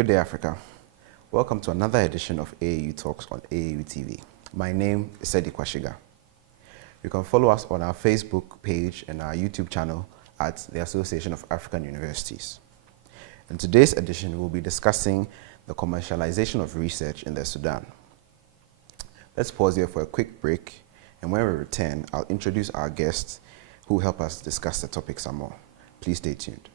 Good day, Africa. Welcome to another edition of AAU Talks on AAU TV. My name is Sedi Quashigah. You can follow us on our Facebook page and our YouTube channel at the Association of African Universities. In today's edition, we'll be discussing the commercialization of research in the Sudan. Let's pause here for a quick break, and when we return, I'll introduce our guests who will help us discuss the topic some more. Please stay tuned.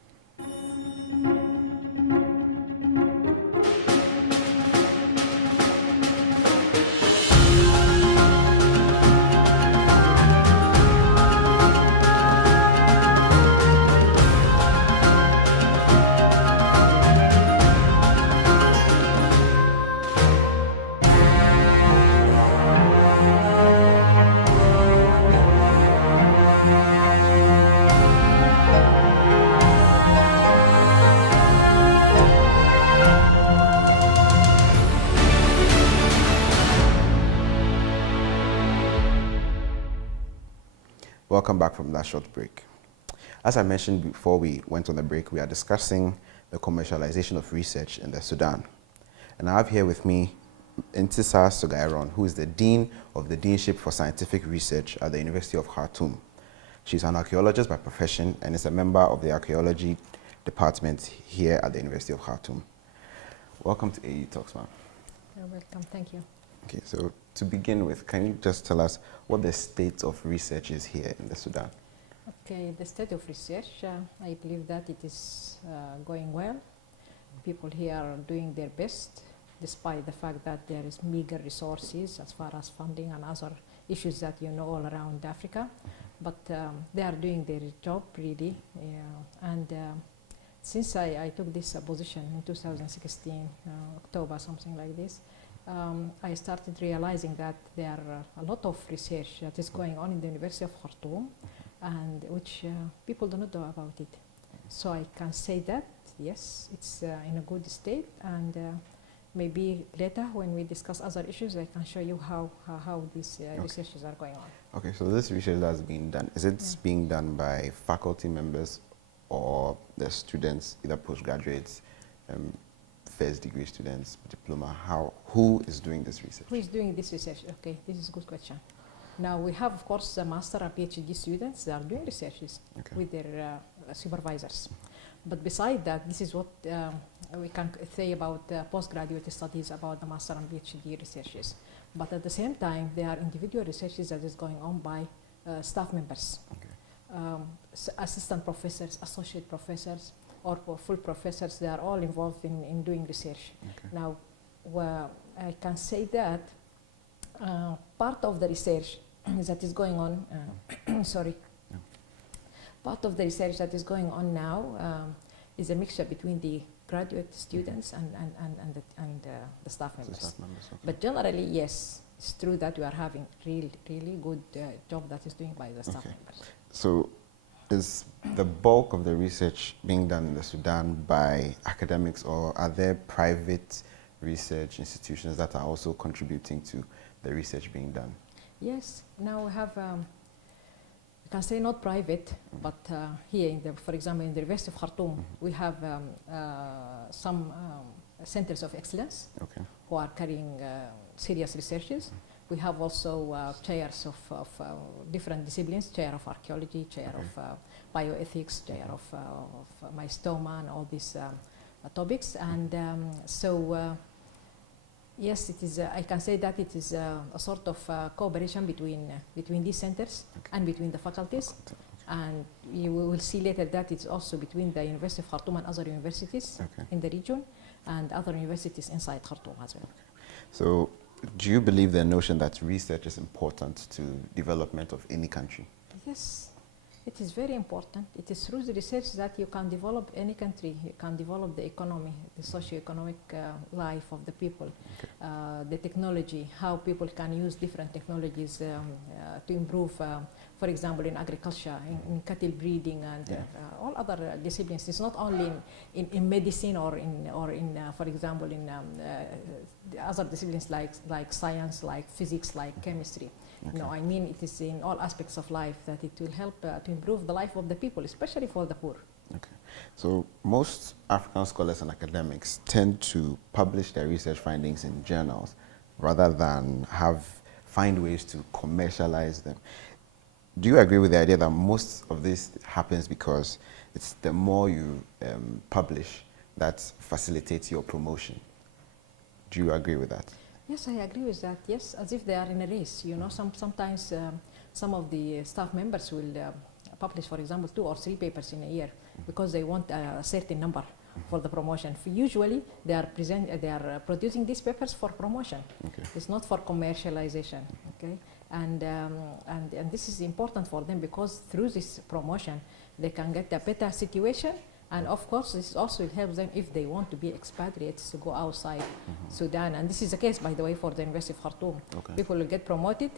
Welcome back from that short break. As I mentioned before we went on the break, we are discussing the commercialization of research in the Sudan. And I have here with me Insitar Soghayroun, who is the Dean of the Deanship for Scientific Research at the University of Khartoum. She's an archaeologist by profession and is a member of the archaeology department here at the University of Khartoum. Welcome to AAU Talks, ma'am. You're welcome, thank you. Okay, so to begin with, can you just tell us what the state of research is here in the Sudan? Okay, the state of research, I believe that it is going well. People here are doing their best, despite the fact that there is meager resources as far as funding and other issues that you know all around Africa. But they are doing their job, really. Since I took this position in 2016, October, something like this, I started realizing that there are a lot of research that is going on in the University of Khartoum, and which people do not know about it. So I can say that, yes, it's in a good state, and maybe later when we discuss other issues, I can show you how these researches are going on. Okay, so this research that's being done, is it being done by faculty members or the students, either postgraduates, first degree students, diploma? Who is doing this research? Who is doing this research? Okay, this is a good question. Now we have, of course, master and PhD students that are doing researches with their supervisors. But beside that, this is what we can say about postgraduate studies about the master and PhD researches. But at the same time, there are individual researches that is going on by staff members, assistant professors, associate professors, or full professors. They are all involved in doing research. Now, I can say that part of the research that is going on, part of the research that is going on now is a mixture between the graduate students and the staff members. But generally, yes, it's true that we are having really good job that is doing by the staff members. So, is the bulk of the research being done in the Sudan by academics, or are there private research institutions that are also contributing to the research being done? Yes, now we have, you can say not private, but here, for example, in the University of Khartoum, we have some centers of excellence who are carrying serious researches. We have also chairs of different disciplines, chair of archaeology, chair of bioethics, chair of mystoma, and all these topics. And yes, it is. I can say that it is a sort of cooperation between these centers and between the faculties. And you will see later that it's also between the University of Khartoum and other universities in the region, and other universities inside Khartoum as well. So, do you believe the notion that research is important to development of any country? Yes, it is very important. It is through the research that you can develop any country. You can develop the economy, the socio-economic life of the people, the technology, how people can use different technologies to improve, for example, in agriculture, in cattle breeding, and all other disciplines. It's not only in medicine or in for example, in other disciplines like science, like physics, like chemistry. No, I mean it is in all aspects of life that it will help to improve the life of the people, especially for the poor. Okay. So most African scholars and academics tend to publish their research findings in journals rather than find ways to commercialize them. Do you agree with the idea that most of this happens because it's the more you publish that facilitates your promotion? Do you agree with that? Yes, I agree with that. Yes, as if they are in a race. You know, sometimes some of the staff members will publish, for example, 2 or 3 papers in a year because they want a certain number for the promotion. Usually, they are producing these papers for promotion. Okay. It's not for commercialization. Okay, and this is important for them because through this promotion, they can get a better situation. And of course, this also helps them if they want to be expatriates to go outside Sudan. And this is the case, by the way, for the University of Khartoum. Okay. People will get promoted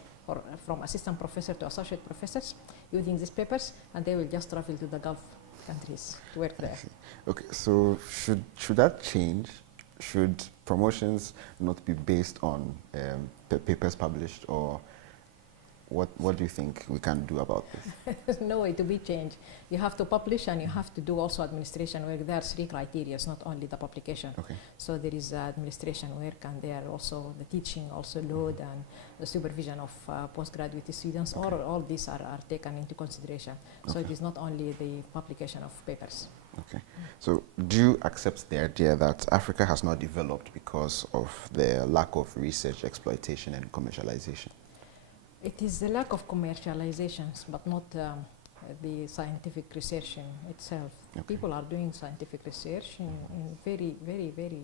from assistant professor to associate professors using these papers, and they will just travel to the Gulf countries to work there. Okay, so should that change? Should promotions not be based on papers published, or what do you think we can do about this? There's no way to be changed. You have to publish and you have to do also administration work. There are 3 criteria, not only the publication. Okay. So there is administration work, and there are also the teaching also load and the supervision of postgraduate students. Okay. All these are taken into consideration. Okay. So it is not only the publication of papers. Okay. So do you accept the idea that Africa has not developed because of the lack of research, exploitation, and commercialization? It is the lack of commercializations, but not the scientific research in itself. Okay. People are doing scientific research in very, very, very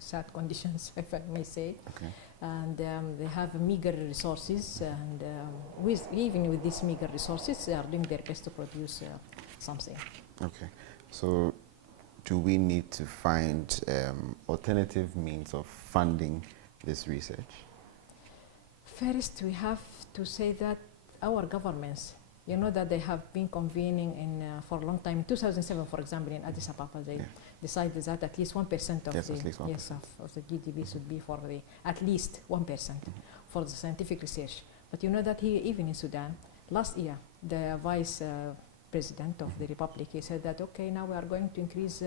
sad conditions, if I may say. Okay. And they have meager resources, and even with these meager resources, they are doing their best to produce something. Okay. So do we need to find alternative means of funding this research? First, we have to say that our governments, you know that they have been convening for a long time. In 2007, for example, in Addis Ababa, they decided that at least 1% of of the GDP should be for at least 1% for the scientific research. But you know that even in Sudan, last year, the vice president of the republic, he said that, okay, now we are going to increase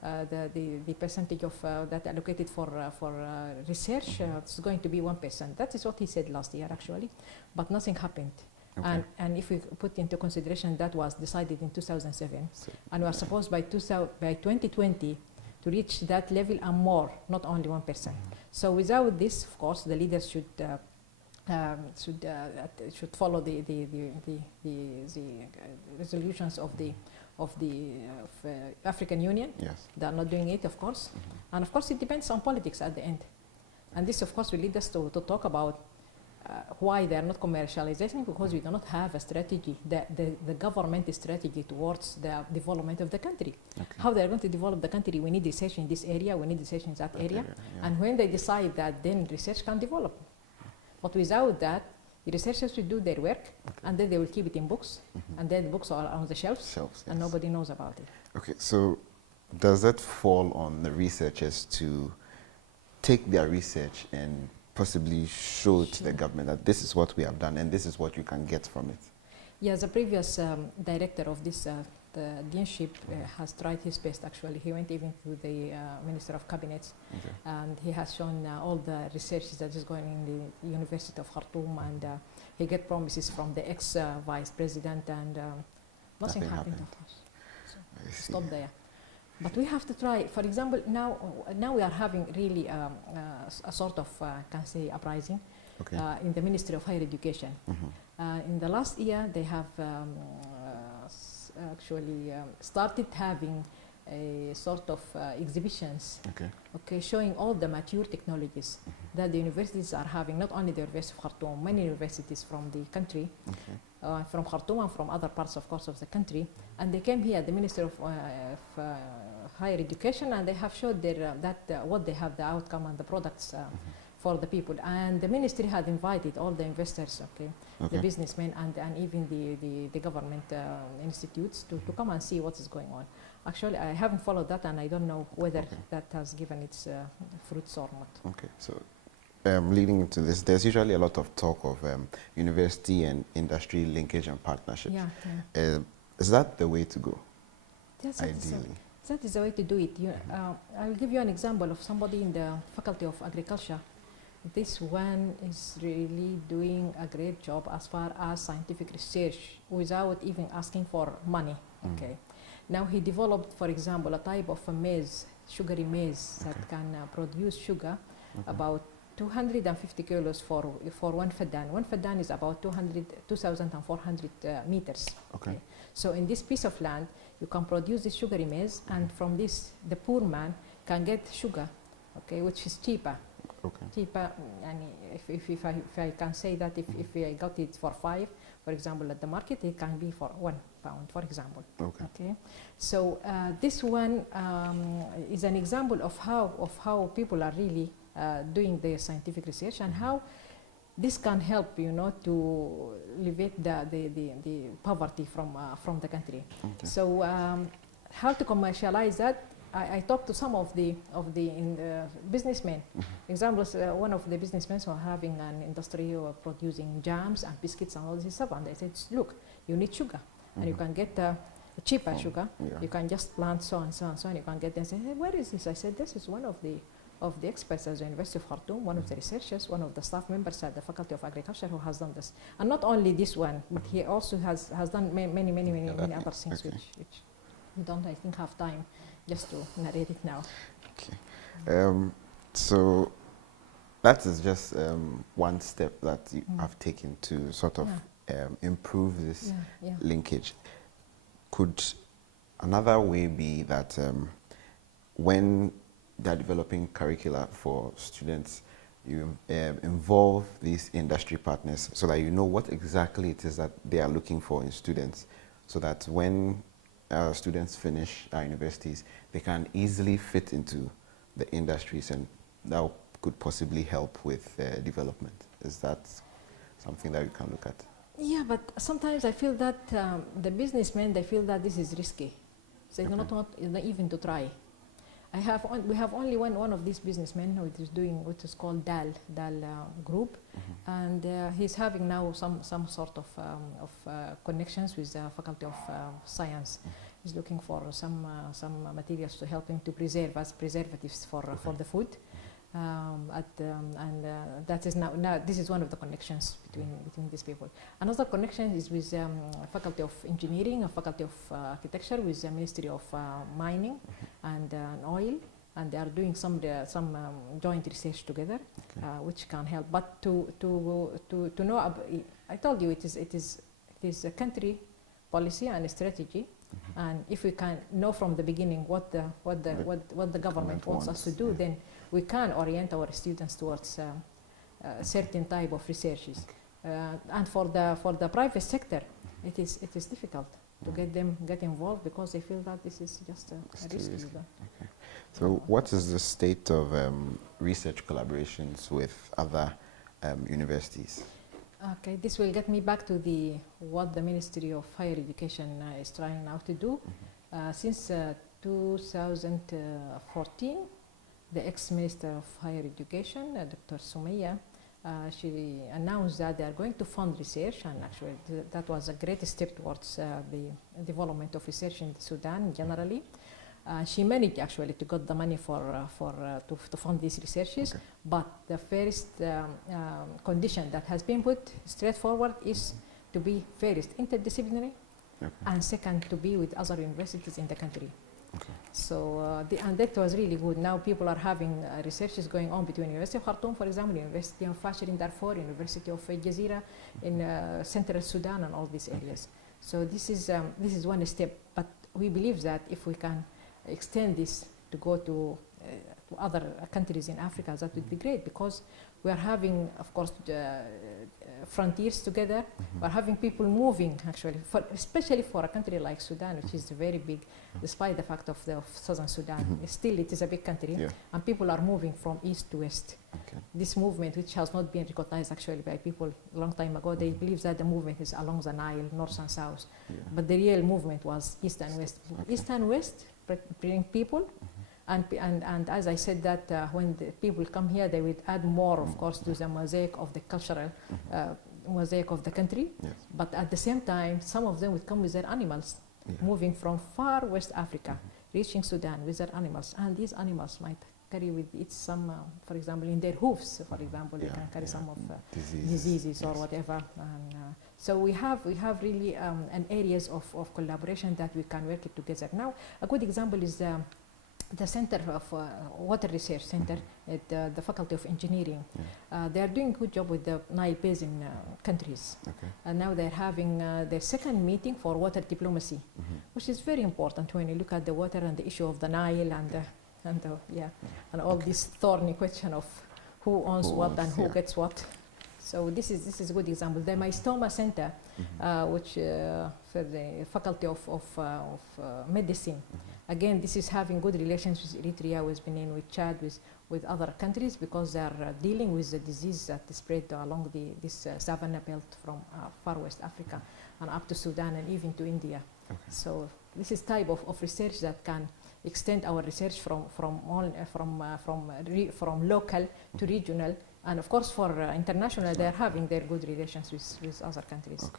the percentage of that allocated for research. It's going to be 1%. That is what he said last year, actually, but nothing happened. Okay. And if we put into consideration that was decided in 2007, and we are supposed by 2020 to reach that level and more, not only 1%. So without this, of course, the leaders should follow the resolutions of the African Union. Yes. They are not doing it, of course. And of course, it depends on politics at the end. And this, of course, will lead us to talk about why they are not commercializing, because we do not have a strategy, the government strategy towards the development of the country. Okay. How they are going to develop the country, we need research in this area, we need research in that area. Yeah. And when they decide that, then research can develop. But without that, the researchers will do their work, and then they will keep it in books, and then the books are on the shelves, and nobody knows about it. Okay, so does that fall on the researchers to take their research and possibly show to the government that this is what we have done and this is what you can get from it? Yes, the previous director of this the Deanship has tried his best, actually. He went even to the Minister of Cabinets, and he has shown all the research that is going in the University of Khartoum, and he get promises from the ex-vice president, and nothing happened, of course. So stop there. But we have to try. For example, now we are having really a sort of, can say, uprising in the Ministry of Higher Education. In the last year, they have actually started having a sort of exhibitions, showing all the mature technologies that the universities are having, not only the University of Khartoum, many universities from the country, from Khartoum and from other parts, of course, of the country. And they came here, the Minister of Higher Education, and they have showed their, what they have, the outcome and the products for the people. And the ministry had invited all the investors, the businessmen, and even the government institutes to come and see what is going on. Actually, I haven't followed that, and I don't know whether that has given its fruits or not. Okay, so leading into this, there's usually a lot of talk of university and industry linkage and partnership. Is that the way to go? ideally? That is the way to do it. I'll give you an example of somebody in the Faculty of Agriculture. This one is really doing a great job as far as scientific research without even asking for money. Okay. Now he developed, for example, a type of a maize, sugary maize that can produce sugar about 250 kilos for one faddan. One faddan is about 2,400 meters. Okay. So in this piece of land, you can produce this sugary maize, and from this, the poor man can get sugar, okay, which is cheaper. Okay. Cheaper, and if I can say that if I got it for 5, for example, at the market, it can be for £1, for example. Okay. So this one is an example of how people are really doing their scientific research, and how this can help, to alleviate the poverty from the country. Okay. So how to commercialize that? I talked to some of the businessmen. Examples, one of the businessmen who are having an industry of producing jams and biscuits and all this stuff, and they said, look, you need sugar, and you can get cheaper sugar. Yeah. You can just plant so and so and so, and you can get them. Say, hey, where is this? I said, this is one of the experts at the University of Khartoum, one of the researchers, one of the staff members at the Faculty of Agriculture who has done this. And not only this one, but he also has done many other things, which we don't, I think, have time just to narrate it now. Okay. So that is just one step that you have taken to sort of improve this linkage. Could another way be that when they're developing curricula for students, you involve these industry partners so that you know what exactly it is that they are looking for in students, so that when students finish our universities, they can easily fit into the industries, and that could possibly help with development. Is that something that you can look at? Yeah, but sometimes I feel that the businessmen, they feel that this is risky. So they do not want even to try. We have only one of these businessmen who is doing what is called DAL group, and he's having now some sort of connections with the Faculty of Science. He's looking for some materials to help him to preserve as preservatives for the food, that is now this is one of the connections between these people. Another connection is with Faculty of Engineering, a Faculty of Architecture, with the Ministry of Mining and Oil, and they are doing some joint research together, which can help. But to know, I told you it is a country policy and a strategy. And if we can know from the beginning what the government wants us to do, then we can orient our students towards a certain type of researches. And for the private sector, it is difficult to get involved, because they feel that this is just a risk. Okay. So what is the state of research collaborations with other universities? Okay, this will get me back to what the Ministry of Higher Education is trying now to do. Since 2014, the ex-Minister of Higher Education, Dr. Sumaya, she announced that they are going to fund research, and actually that was a great step towards the development of research in Sudan generally. She managed actually to get the money to fund these researches, but the first condition that has been put straightforward is to be first interdisciplinary, and second to be with other universities in the country. So and that was really good. Now people are having researches going on between University of Khartoum, for example, University of Fashir in Darfur, University of Jazeera in Central Sudan, and all these areas. So this is one step, but we believe that if we can extend this to go to other countries in Africa, that would be great, because we are having, of course, frontiers together. We're having people moving, actually, especially for a country like Sudan, which is very big, despite the fact of southern Sudan. Still, it is a big country, and people are moving from east to west. This movement, which has not been recognized actually by people a long time ago, they believe that the movement is along the Nile, north and south, but the real movement was east and west. East and west bring people, and as I said, that when the people come here, they would add more, of course, to the mosaic of the cultural mosaic of the country. But at the same time, some of them would come with their animals. moving from far West Africa, reaching Sudan with their animals, and these animals might carry with it some, for example, in their hooves, for example, they can carry some of diseases or whatever. And so we have really an areas of collaboration that we can work it together. Now, a good example is the Center of Water Research Center at the Faculty of Engineering. They are doing a good job with the Nile Basin countries. And now they're having their second meeting for water diplomacy, which is very important when you look at the water and the issue of the Nile and all this thorny question of who owns what and who gets what. So this is a good example. The Mystoma Center, which for the Faculty of Medicine. Again, this is having good relations with Eritrea, with Benin, with Chad, with other countries, because they are dealing with the disease that is spread along this savanna belt from far West Africa and up to Sudan and even to India. So this is type of research that can extend our research from local to regional, and of course for international, they are having their good relations with other countries.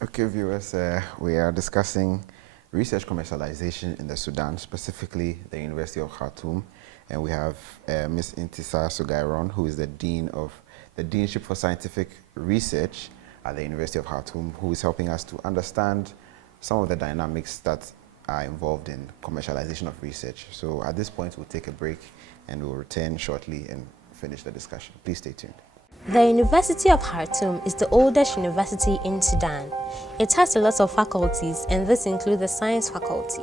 Okay, viewers, we are discussing research commercialization in the Sudan, specifically the University of Khartoum, and we have Ms. Insitar Soghayroun, who is the Dean of the Deanship for Scientific Research at the University of Khartoum, who is helping us to understand some of the dynamics that are involved in commercialization of research. So at this point, we'll take a break and we'll return shortly and finish the discussion. Please stay tuned. The University of Khartoum is the oldest university in Sudan. It has a lot of faculties, and this includes the science faculty.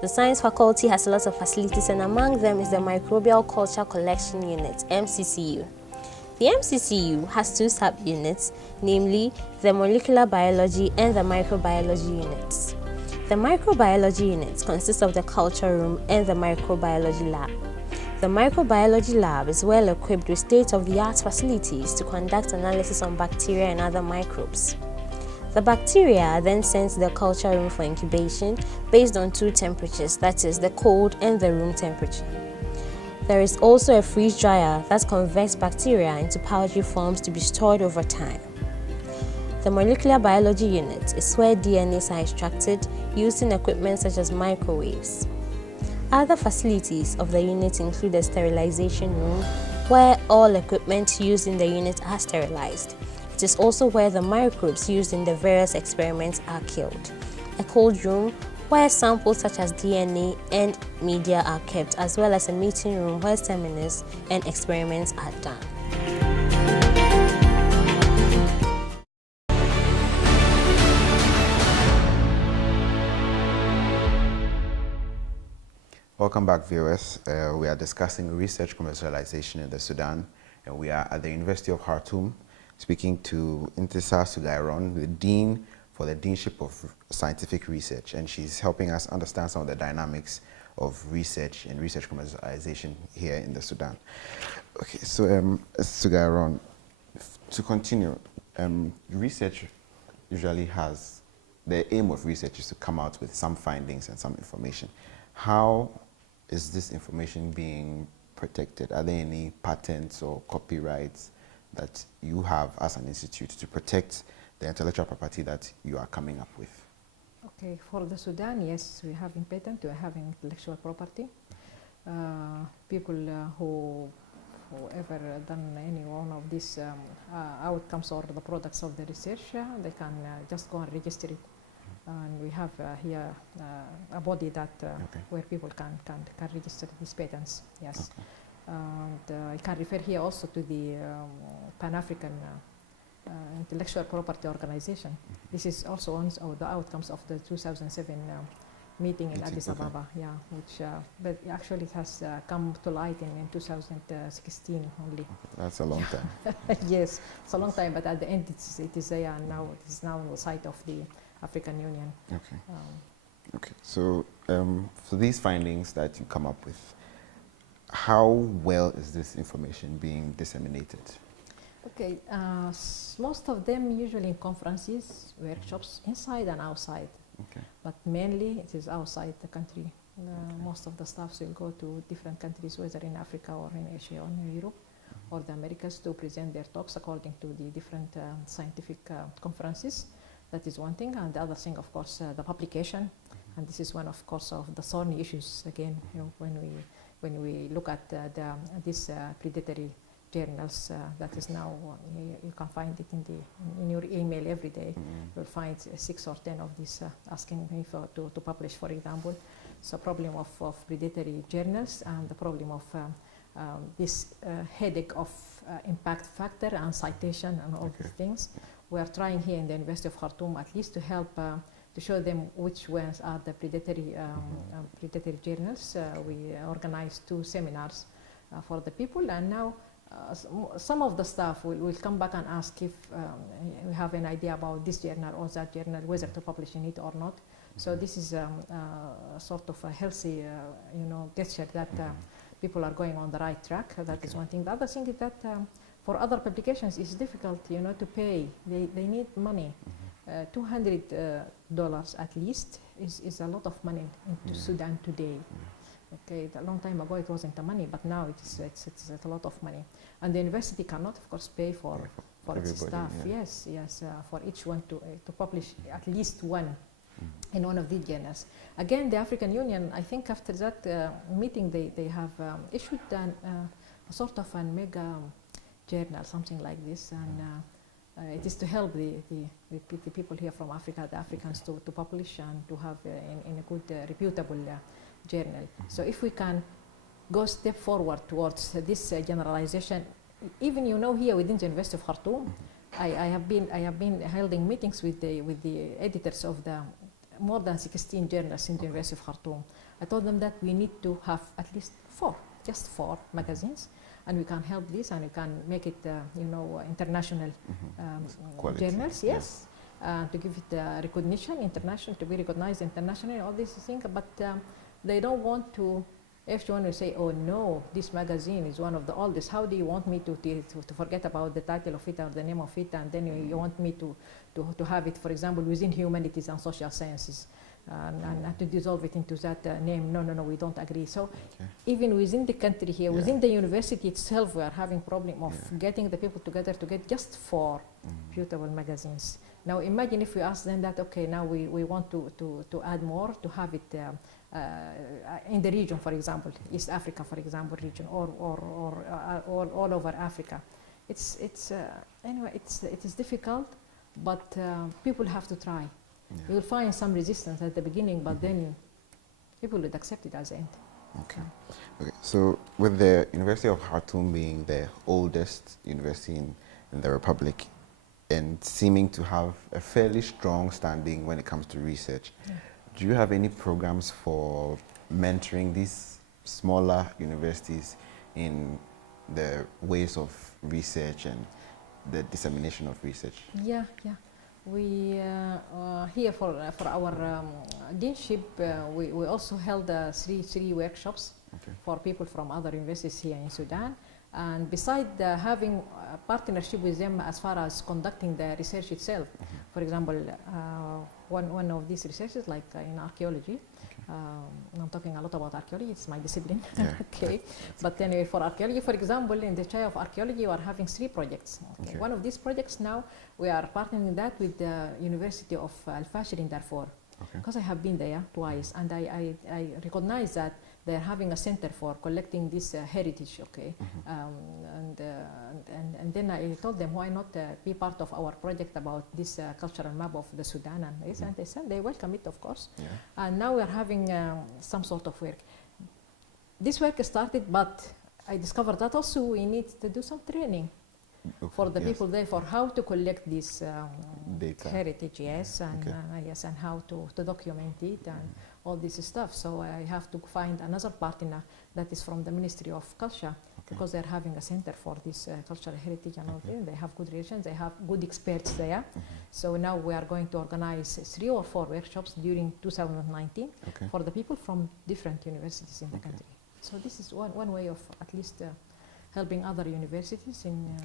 The science faculty has a lot of facilities, and among them is the Microbial Culture Collection Unit, MCCU. The MCCU has two sub-units, namely the Molecular Biology and the Microbiology units. The Microbiology units consist of the culture room and the Microbiology lab. The Microbiology lab is well equipped with state-of-the-art facilities to conduct analysis on bacteria and other microbes. The bacteria are then sent to the culture room for incubation based on two temperatures, that is, the cold and the room temperature. There is also a freeze dryer that converts bacteria into powdery forms to be stored over time. The Molecular Biology unit is where DNAs are extracted using equipment such as microwaves. Other facilities of the unit include a sterilization room, where all equipment used in the unit are sterilized. It is also where the microbes used in the various experiments are killed. A cold room, where samples such as DNA and media are kept, as well as a meeting room where seminars and experiments are done. Welcome back, viewers. We are discussing research commercialization in the Sudan, and we are at the University of Khartoum speaking to Insitar Soghayroun, the Dean for the Deanship of Scientific Research, and she's helping us understand some of the dynamics of research and research commercialization here in the Sudan. Okay, so Soghayroun, to continue, research usually has, the aim of research is to come out with some findings and some information. How is this information being protected? Are there any patents or copyrights that you have as an institute to protect the intellectual property that you are coming up with? Okay, for the Sudan, yes, we have patent, we have intellectual property. People who ever done any one of these outcomes or the products of the research, they can just go and register it. And we have here a body that where people can register these patents. Yes, and I can refer here also to the Pan-African Intellectual Property Organization. This is also one of the outcomes of the 2007 meeting in Addis Ababa. Yeah, which but actually it has come to light in 2016 only. That's a long time. Yes, it's a long time, but at the end it is there, and now it is now on the site of the African Union. Okay. Okay. So for these findings that you come up with, how well is this information being disseminated? Okay. Most of them usually in conferences, workshops, inside and outside. Okay. But mainly it is outside the country. Most of the staffs will go to different countries, whether in Africa or in Asia or in Europe or the Americas, to present their talks according to the different scientific conferences. That is one thing. And the other thing, of course, the publication. And this is one, of course, of the thorny issues, again, when we look at these predatory journals that is now, you can find it in your email every day. You'll find 6 or 10 of these asking me to publish, for example. So problem of predatory journals and the problem of this headache of impact factor and citation and all these things. We are trying here in the University of Khartoum at least to help to show them which ones are the predatory journals. We organized 2 seminars for the people, and now some of the staff will come back and ask if we have an idea about this journal or that journal, whether to publish in it or not. So this is sort of a healthy, gesture that people are going on the right track. That is one thing. The other thing is that for other publications, it's difficult, to pay. They need money. $200 at least is a lot of money into Sudan today. Okay, a long time ago it wasn't the money, but now it's a lot of money. And the university cannot, of course, pay for its staff. Yeah. Yes, for each one to publish at least one in one of these journals. Again, the African Union, I think after that meeting, they have issued a sort of a mega journal, something like this, and it is to help the people here from Africa, the Africans, to publish and to have in a good, reputable journal. So if we can go a step forward towards this generalization, even here within the University of Khartoum, I have been holding meetings with the editors of the more than 16 journals in the University of Khartoum. I told them that we need to have at least 4 magazines, and we can help this, and we can make it, international journals, yes, to give it recognition, international, to be recognized internationally, all these things. But they don't want to. Everyone will say, "Oh no, this magazine is one of the oldest. How do you want me to forget about the title of it or the name of it, and then you want me to have it, for example, within humanities and social sciences?" And to dissolve it into that name. No, we don't agree. So even within the country here, within the university itself, we are having problem of getting the people together to get just 4 reputable magazines. Now imagine if we ask them that, okay, now we want to add more, to have it in the region, for example, East Africa, for example, region, or all over Africa. Anyway, it is difficult, but people have to try. You will find some resistance at the beginning, but then people would accept it as the end. Okay. So with the University of Khartoum being the oldest university in the Republic and seeming to have a fairly strong standing when it comes to research, do you have any programs for mentoring these smaller universities in the ways of research and the dissemination of research? Yeah. We here for our deanship, we also held 3 workshops for people from other universities here in Sudan. And besides having a partnership with them as far as conducting the research itself, for example, one of these researches, like in archaeology, I'm talking a lot about archaeology, it's my discipline. Okay. But anyway, for archaeology, for example, in the chair of archaeology, we are having 3 projects. One of these projects now, we are partnering that with the University of Al-Fashir in Darfur. Because I have been there twice, and I recognize that they're having a center for collecting this heritage, and then I told them, why not be part of our project about this cultural map of the Sudan, and they said they welcome it, of course. And now we're having some sort of work. This work started, but I discovered that also we need to do some training for the people there, for how to collect this heritage, and how to document it and all this stuff. So I have to find another partner that is from the Ministry of Culture, because they're having a center for this cultural heritage and all that. They have good relations, they have good experts there. So now we are going to organize 3 or 4 workshops during 2019 for the people from different universities in the country. So this is one way of at least helping other universities in,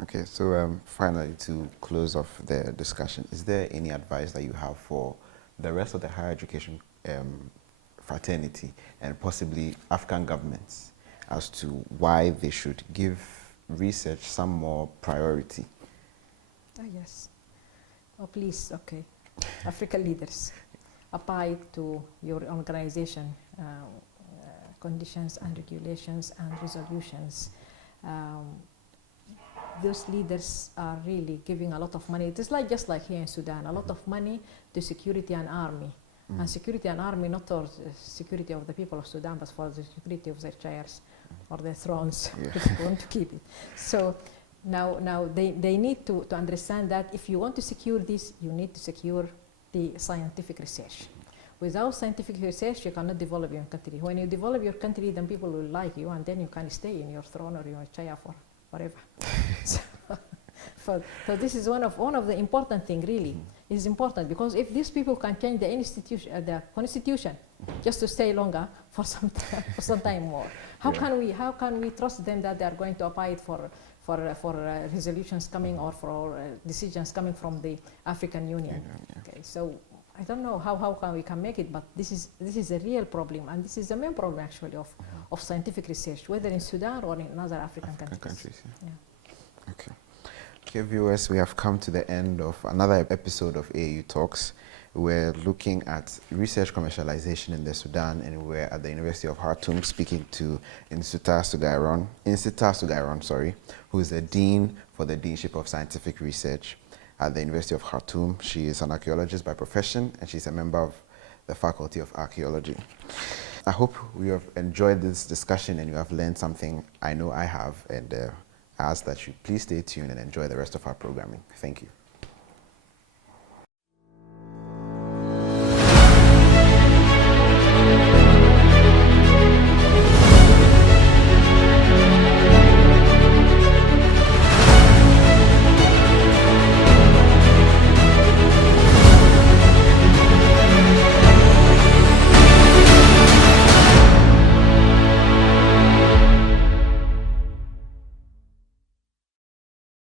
Okay, so finally, to close off the discussion, is there any advice that you have for the rest of the higher education fraternity and possibly African governments as to why they should give research some more priority? Yes. Oh, please, okay. African leaders, abide to your organization conditions and regulations and resolutions. Those leaders are really giving a lot of money. It is like just like here in Sudan, a lot of money to security and army. And security and army, not for the security of the people of Sudan, but for the security of their chairs or their thrones, if they want to keep it. So now they need to understand that if you want to secure this, you need to secure the scientific research. Without scientific research, you cannot develop your country. When you develop your country, then people will like you, and then you can stay in your throne or your chair for forever. So this is one of the important things, really. It's important because if these people can change the institution, the constitution, just to stay longer for some time more, how can we trust them that they are going to abide for resolutions coming or for decisions coming from the African Union? Okay, so I don't know how we can make it, but this is a real problem, and this is the main problem actually of scientific research, whether in Sudan or in other African countries. Okay. Okay, viewers, we have come to the end of another episode of AAU Talks. We're looking at research commercialization in the Sudan, and we're at the University of Khartoum speaking to Insitar Soghayroun, who is the Dean for the Deanship of Scientific Research at the University of Khartoum. She is an archaeologist by profession, and she's a member of the Faculty of Archaeology. I hope you have enjoyed this discussion and you have learned something. I know I have, and I ask that you please stay tuned and enjoy the rest of our programming. Thank you.